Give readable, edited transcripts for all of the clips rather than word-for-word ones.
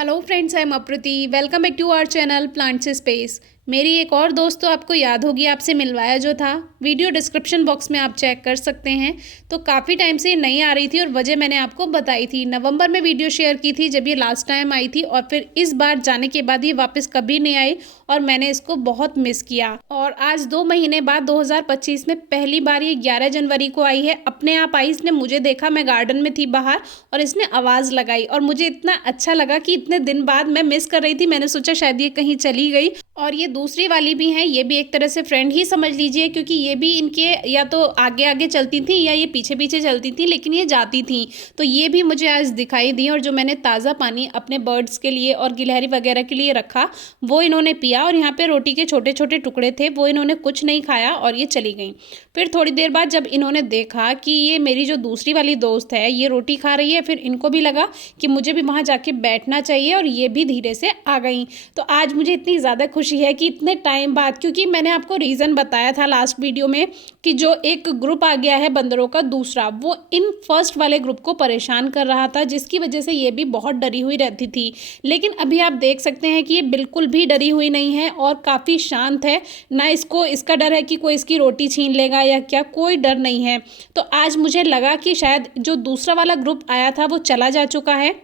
Hello friends, I am Aprati. Welcome back to our channel plants space. मेरी एक और दोस्त तो आपको याद होगी, आपसे मिलवाया जो था, वीडियो डिस्क्रिप्शन बॉक्स में आप चेक कर सकते हैं। तो काफ़ी टाइम से ये नहीं आ रही थी और वजह मैंने आपको बताई थी। नवंबर में वीडियो शेयर की थी जब ये लास्ट टाइम आई थी, और फिर इस बार जाने के बाद ये वापस कभी नहीं आई और मैंने इसको बहुत मिस किया। और आज 2 महीने बाद 2025 में पहली बार ये 11 जनवरी को आई है। अपने आप आई, इसने मुझे देखा, मैं गार्डन में थी बाहर, और इसने आवाज़ लगाई और मुझे इतना अच्छा लगा कि इतने दिन बाद मैं मिस कर रही थी। मैंने सोचा शायद ये कहीं चली गई। और ये दूसरी वाली भी हैं, ये भी एक तरह से फ्रेंड ही समझ लीजिए, क्योंकि ये भी इनके या तो आगे आगे चलती थी या ये पीछे पीछे चलती थी, लेकिन ये जाती थी। तो ये भी मुझे आज दिखाई दी, और जो मैंने ताज़ा पानी अपने बर्ड्स के लिए और गिलहरी वगैरह के लिए रखा वो इन्होंने पिया। और यहाँ पे रोटी के छोटे छोटे टुकड़े थे, वो इन्होंने कुछ नहीं खाया और ये चली गई। फिर थोड़ी देर बाद जब इन्होंने देखा कि ये मेरी जो दूसरी वाली दोस्त है ये रोटी खा रही है, फिर इनको भी लगा कि मुझे भी वहाँ जाके बैठना चाहिए, और ये भी धीरे से आ गई। तो आज मुझे इतनी ज़्यादा खुशी है कि इतने टाइम बाद, क्योंकि मैंने आपको रीज़न बताया था लास्ट वीडियो में कि जो एक ग्रुप आ गया है बंदरों का दूसरा, वो इन फर्स्ट वाले ग्रुप को परेशान कर रहा था, जिसकी वजह से ये भी बहुत डरी हुई रहती थी। लेकिन अभी आप देख सकते हैं कि ये बिल्कुल भी डरी हुई नहीं है और काफ़ी शांत है। ना इसको इसका डर है कि कोई इसकी रोटी छीन लेगा या क्या, कोई डर नहीं है। तो आज मुझे लगा कि शायद जो दूसरा वाला ग्रुप आया था वो चला जा चुका है,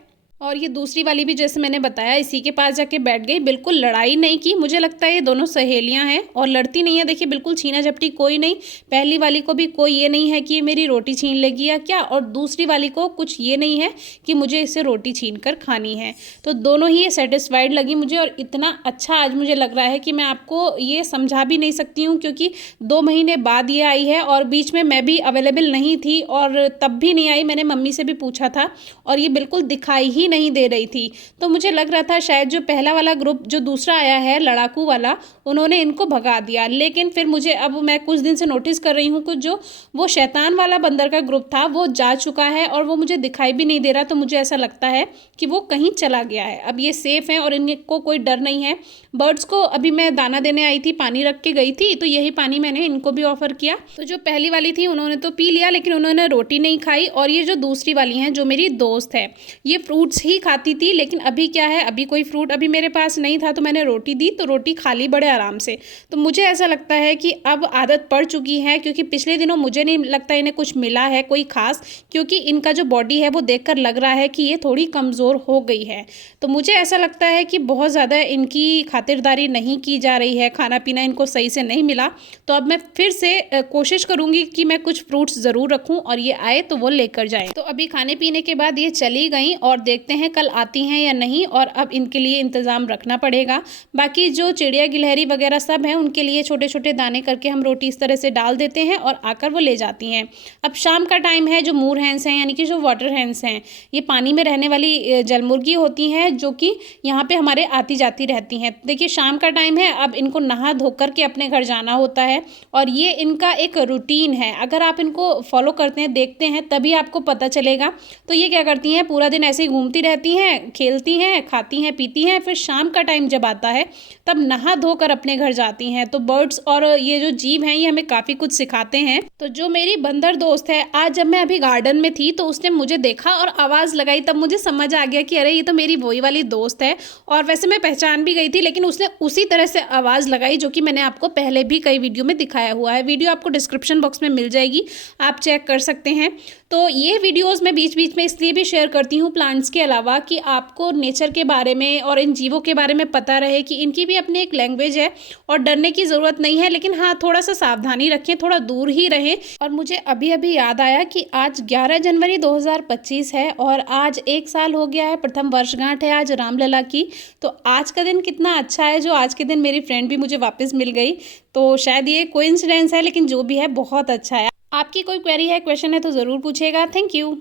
और ये दूसरी वाली भी जैसे मैंने बताया इसी के पास जाके बैठ गई। बिल्कुल लड़ाई नहीं की, मुझे लगता है ये दोनों सहेलियां हैं और लड़ती नहीं है। देखिए बिल्कुल छीना झपटी कोई नहीं। पहली वाली को भी कोई ये नहीं है कि ये मेरी रोटी छीन लेगी या क्या, और दूसरी वाली को कुछ ये नहीं है कि मुझे इससे रोटी छीन कर खानी है। तो दोनों ही ये सेटिस्फाइड लगी मुझे, और इतना अच्छा आज मुझे लग रहा है कि मैं आपको ये समझा भी नहीं सकती हूँ, क्योंकि 2 महीने बाद ये आई है और बीच में मैं भी अवेलेबल नहीं थी और तब भी नहीं आई। मैंने मम्मी से भी पूछा था और ये बिल्कुल दिखाई ही नहीं दे रही थी। तो मुझे लग रहा था शायद जो पहला वाला ग्रुप जो दूसरा आया है लड़ाकू वाला, उन्होंने इनको भगा दिया। लेकिन फिर मुझे अब मैं कुछ दिन से नोटिस कर रही हूँ कि जो वो शैतान वाला बंदर का ग्रुप था वो जा चुका है और वो मुझे दिखाई भी नहीं दे रहा। तो मुझे ऐसा लगता है कि वो कहीं चला गया है। अब ये सेफ है और इनको कोई डर नहीं है। बर्ड्स को अभी मैं दाना देने आई थी, पानी रख के गई थी, तो यही पानी मैंने इनको भी ऑफर किया। तो जो पहली वाली थी उन्होंने तो पी लिया, लेकिन उन्होंने रोटी नहीं खाई। और ये जो दूसरी वाली हैं जो मेरी दोस्त है, ये फ्रूट्स ही खाती थी। लेकिन अभी क्या है, अभी कोई फ्रूट अभी मेरे पास नहीं था, तो मैंने रोटी दी, तो रोटी खा ली बड़े आराम से। तो मुझे ऐसा लगता है कि अब आदत पड़ चुकी है, क्योंकि पिछले दिनों मुझे नहीं लगता इन्हें कुछ मिला है कोई खास, क्योंकि इनका जो बॉडी है वो देखकर लग रहा है कि ये थोड़ी कमज़ोर हो गई है। तो मुझे ऐसा लगता है कि बहुत ज़्यादा इनकी खातिरदारी नहीं की जा रही है, खाना पीना इनको सही से नहीं मिला। तो अब मैं फिर से कोशिश करूँगी कि मैं कुछ फ्रूट्स ज़रूर रखूँ और ये आए तो वो लेकर जाए। तो अभी खाने पीने के बाद ये चली गई और देखते हैं कल आती हैं या नहीं, और अब इनके लिए इंतज़ाम रखना पड़ेगा। बाकी जो चिड़िया गिलहरी वगैरह सब हैं उनके लिए छोटे छोटे दाने करके हम रोटी इस तरह से डाल देते हैं और आकर वो ले जाती हैं। अब शाम का टाइम है, जो मूर हैंस हैं यानी कि जो वाटर हैंस हैं, ये पानी में रहने वाली जलमुर्गी होती हैं जो कि यहाँ पे हमारे आती जाती रहती हैं। देखिए शाम का टाइम है, अब इनको नहा धो कर के अपने घर जाना होता है, और ये इनका एक रूटीन है। अगर आप इनको फॉलो करते हैं, देखते हैं, तभी आपको पता चलेगा। तो ये क्या करती हैं, पूरा दिन ऐसे ही घूमती रहती हैं, खेलती हैं, खाती हैं, पीती हैं, फिर शाम का टाइम जब आता है तब नहा धोकर अपने घर जाती हैं। तो बर्ड्स और ये जो जीव हैं ये हमें काफ़ी कुछ सिखाते हैं। तो जो मेरी बंदर दोस्त है, आज जब मैं अभी गार्डन में थी तो उसने मुझे देखा और आवाज़ लगाई, तब मुझे समझ आ गया कि अरे ये तो मेरी वही वाली दोस्त है। और वैसे मैं पहचान भी गई थी, लेकिन उसने उसी तरह से आवाज़ लगाई जो कि मैंने आपको पहले भी कई वीडियो में दिखाया हुआ है। वीडियो आपको डिस्क्रिप्शन बॉक्स में मिल जाएगी, आप चेक कर सकते हैं। तो ये वीडियोस मैं बीच बीच में इसलिए भी शेयर करती हूँ प्लांट्स के अलावा, कि आपको नेचर के बारे में और इन जीवों के बारे में पता रहे कि इनकी भी अपनी एक लैंग्वेज है और डरने की ज़रूरत नहीं है। लेकिन हाँ, थोड़ा सा सावधानी रखें, थोड़ा दूर ही रहें। और मुझे अभी अभी याद आया कि आज 11 जनवरी 2025 है और आज 1 साल हो गया है, प्रथम वर्षगांठ है आज रामलला की। तो आज का दिन कितना अच्छा है, जो आज के दिन मेरी फ्रेंड भी मुझे वापस मिल गई। तो शायद ये कोइंसिडेंस है, लेकिन जो भी है बहुत अच्छा है। आपकी कोई क्वेरी है, क्वेश्चन है तो ज़रूर पूछेगा। Thank you.